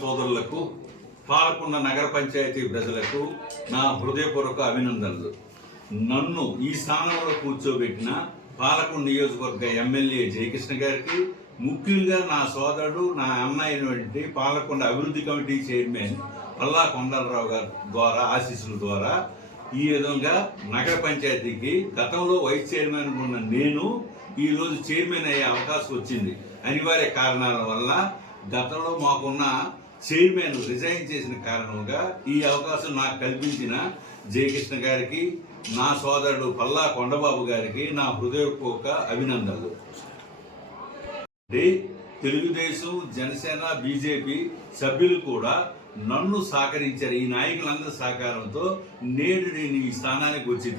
సోదరులకు, పాలకొండ నగర పంచాయతీ ప్రజలకు నా హృదయపూర్వక అభినందనలు. నన్ను ఈ స్థానంలో కూర్చోబెట్టిన పాలకొండ నియోజకవర్గ ఎమ్మెల్యే జయకృష్ణ గారికి, ముఖ్యంగా నా సోదరుడు, నా అన్న అయినటువంటి పాలకొండ అభివృద్ధి కమిటీ చైర్మన్ పల్లా కొండలరావు గారి ద్వారా ఆశీస్సుల ద్వారా ఈ విధంగా నగర పంచాయతీకి గతంలో వైస్ చైర్మన్ ఉన్న నేను ఈరోజు చైర్మన్ అయ్యే అవకాశం వచ్చింది. అనివార్య కారణాల వల్ల గతంలో మాకున్న చైర్మన్ రిజైన్ చేసిన కారణంగా ఈ అవకాశం నాకు కల్పించిన జయకృష్ణ గారికి, నా సోదరుడు పల్లా కొండబాబు గారికి నా హృదయపూర్వక అభినందనలు. తెలుగుదేశం, జనసేన, బీజేపీ సభ్యులు కూడా నన్ను సహకరించారు. ఈ నాయకులందరి సహకారంతో నేడు నేను ఈ స్థానానికి వచ్చి